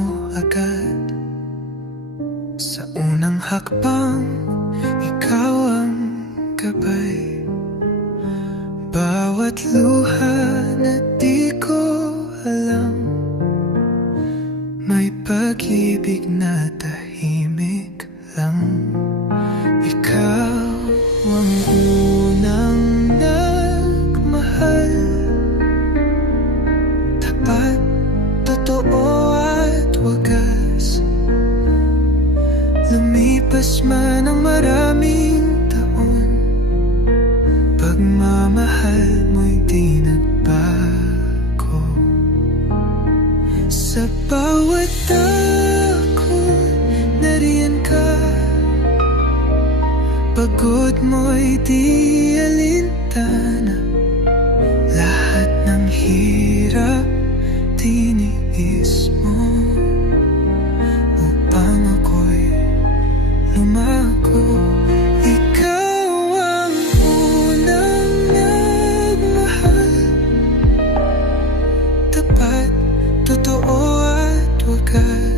mo agad. Sa unang hakbang, ikaw ang gabay. Bawat luha na di ko alam, may pag-ibig na tahimik lang. Ikaw ang unang nagmahal, tapat, totoo at wagas. Lumipas man ang maraming taon, pagmamahal mo'y di nagbago. Sa bawat takot, nariyan ka. Pagod mo'y di alintana. Lahat ng hirap tiniis mo upang ako'y lumago. Ikaw ang unang nagmahal, tapat, totoo at wagas.